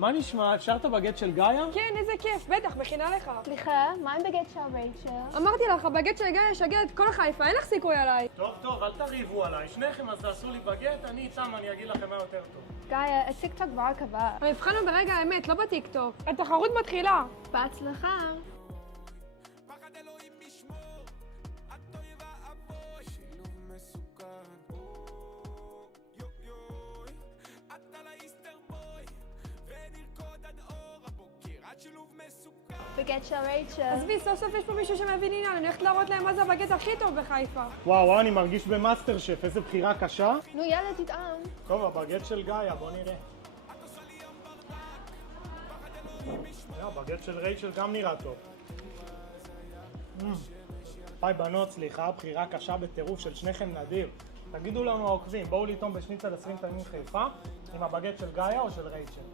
מה נשמע? אפשר את הבגט של גאיה? כן, איזה כיף, בטח, מכינה לך. סליחה, מה עם בגט של רייצ'ל? אמרתי לך, הבגט של גיא ישגע את כל חיפה, אין לך סיכוי עליי. טוב, אל תריבו עליי. שניכם אז תעשו לי בגט, אני איתם, אני אגיד לכם מה יותר טוב. גאיה, הטיקטוק כבר קבע. המבחן הוא ברגע האמת, לא בטיקטוק. התחרות מתחילה. בהצלחה. בגט של רייצ'ל. עזבי, סוף סוף יש פה מישהו שמבין עניין, אני הולכת להראות להם מה זה הבגט הכי טוב בחיפה. וואו, אני מרגיש במאסטר שף, איזה בחירה קשה. נו יאללה, תטעם. טוב, הבגט של גאיה, בוא נראה. הבגט של רייצ'ל גם נראה טוב. היי בנות, סליחה, בחירה קשה בטירוף של שניכם נדיר. תגידו לנו העוקבים, בואו לטעום בשניצל 20 פעמים חיפה עם הבגט של גאיה או של רייצ'ל.